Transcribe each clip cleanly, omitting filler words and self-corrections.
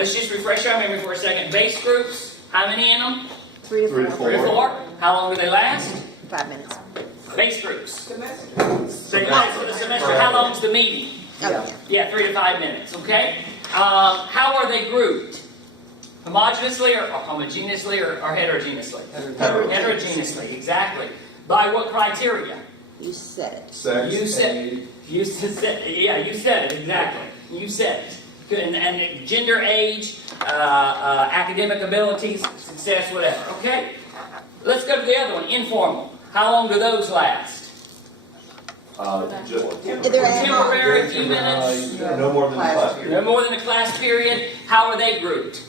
Let's just refresh our memory for a second. Base groups, how many in them? 3 to 4. 3 or 4. How long do they last? 5 minutes. Base groups. They last for the semester. How long's the meeting? Oh, Yeah, 3 to 5 minutes, okay? How are they grouped? Homogeneously or heterogeneously? Heterogeneously, exactly. By what criteria? You said it. Sex, You said age. you said you said it, exactly. You said it. Good, and gender, age, academic abilities, success, whatever. Okay? Let's go to the other one, informal. How long do those last? They're ad hoc. Temporary, few minutes. No more than a class period. No more than a class period. How are they grouped?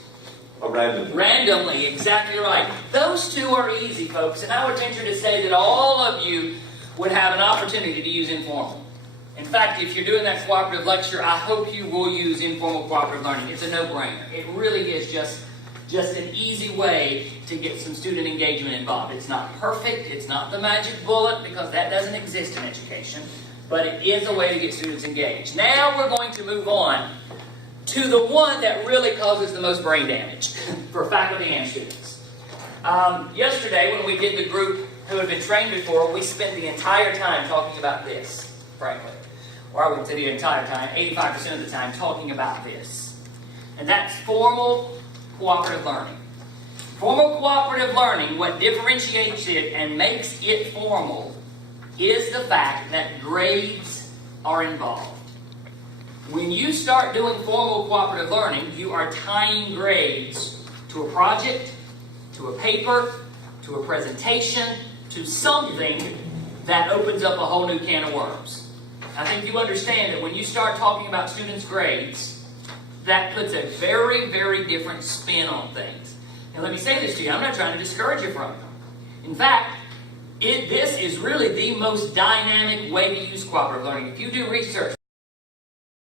Random. Randomly, exactly right. Those two are easy, folks, and I would venture to say that all of you would have an opportunity to use informal. In fact, if you're doing that cooperative lecture, I hope you will use informal cooperative learning. It's a no-brainer. It really is just an easy way to get some student engagement involved. It's not perfect, it's not the magic bullet, because that doesn't exist in education, but it is a way to get students engaged. Now we're going to move on to the one that really causes the most brain damage for faculty and students. Yesterday, when we did the group who had been trained before, we spent the entire time talking about this, frankly. Or I wouldn't say the entire time, 85% of the time talking about this. And that's formal cooperative learning. Formal cooperative learning, what differentiates it and makes it formal is the fact that grades are involved. When you start doing formal cooperative learning, you are tying grades to a project, to a paper, to a presentation, to something that opens up a whole new can of worms. I think you understand that when you start talking about students' grades, that puts a very, very different spin on things. And let me say this to you, I'm not trying to discourage you from it. In fact, this is really the most dynamic way to use cooperative learning. If you do research,